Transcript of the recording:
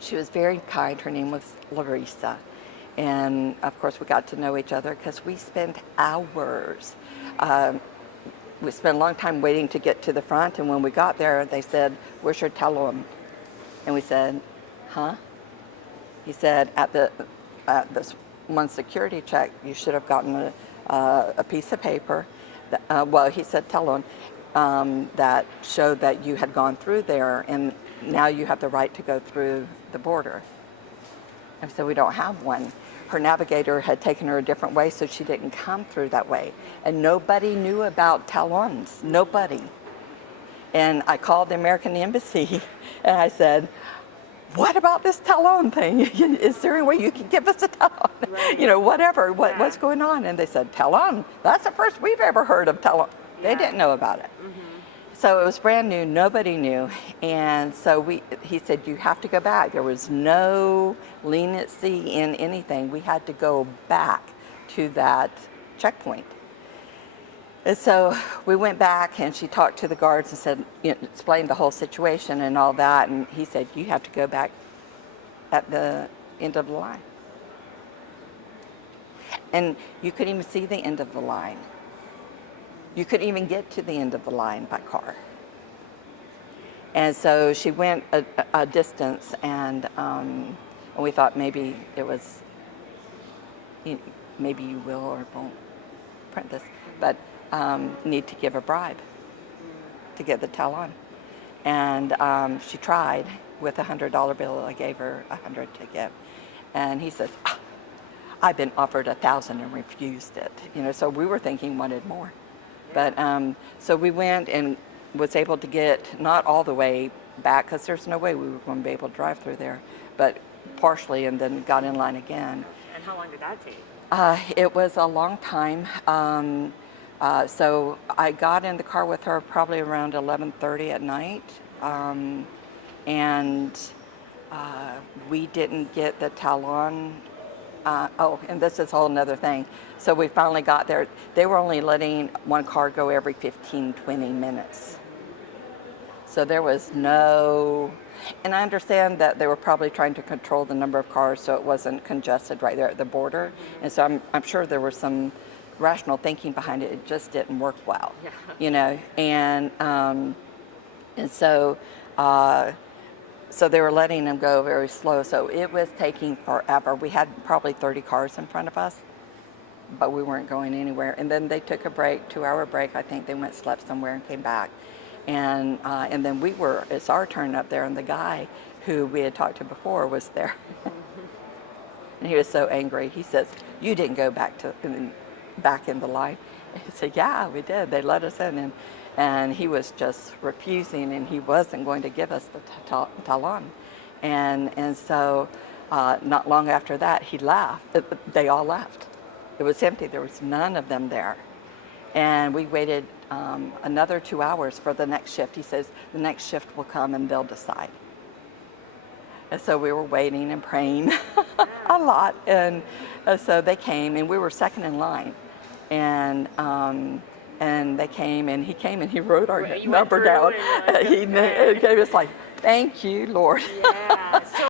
She was very kind. Her name was Larissa. And of course we got to know each other because we spent hours. We spent a long time waiting to get to the front, and when we got there they said, "Where's your talon?" And we said, "Huh?" He said, at this one security check, you should have gotten a piece of paper. Well, he said talon, that showed that you had gone through there, and now you have the right to go through the border. And so we don't have one. Her navigator had taken her a different way, so she didn't come through that way. And nobody knew about talons, nobody. And I called the American Embassy and I said, "What about this talon thing? Is there any way you can give us a talon?" Right. You know, whatever, what's going on? And they said, "Talon? That's the first we've ever heard of talon." They didn't know about it. Mm-hmm. So it was brand new, nobody knew. And so he said, "You have to go back." There was no leniency in anything. We had to go back to that checkpoint. And so we went back, and she talked to the guards and said, explained the whole situation and all that. And he said, "You have to go back at the end of the line." And you couldn't even see the end of the line. You couldn't even get to the end of the line by car. And so she went a distance, and we thought maybe it was, maybe you will or won't print this, but need to give a bribe to get the talon. And she tried with a $100 bill. I gave her $100 to give. And he says, "I've been offered 1,000 and refused it." So we were thinking wanted more. But so we went and was able to get not all the way back, because there's no way we were going to be able to drive through there, but partially, and then got in line again. And how long did that take? It was a long time. So I got in the car with her probably around 11:30 at night, and we didn't get the talon. And this is a whole nother thing. So we finally got there. They were only letting one car go every 15, 20 minutes. So there was no, and I understand that they were probably trying to control the number of cars so it wasn't congested right there at the border. And so I'm sure there was some rational thinking behind it. It just didn't work well, and so so they were letting them go very slow. So it was taking forever. We had probably 30 cars in front of us, but we weren't going anywhere. And then they took a break, 2-hour break. I think they went, slept somewhere, and came back. And then it's our turn up there, and the guy who we had talked to before was there. And he was so angry. He says, "You didn't go back in the line?" He said, "Yeah, we did. They let us in." And he was just refusing, and he wasn't going to give us the talon. And so not long after that, he left. They all left. It was empty. There was none of them there. And we waited another 2 hours for the next shift. He says, "The next shift will come and they'll decide." And so we were waiting and praying a lot. And so they came, and we were second in line. And they came, and he came, and he wrote our number down. He gave us like, "Thank you, Lord." Yeah. So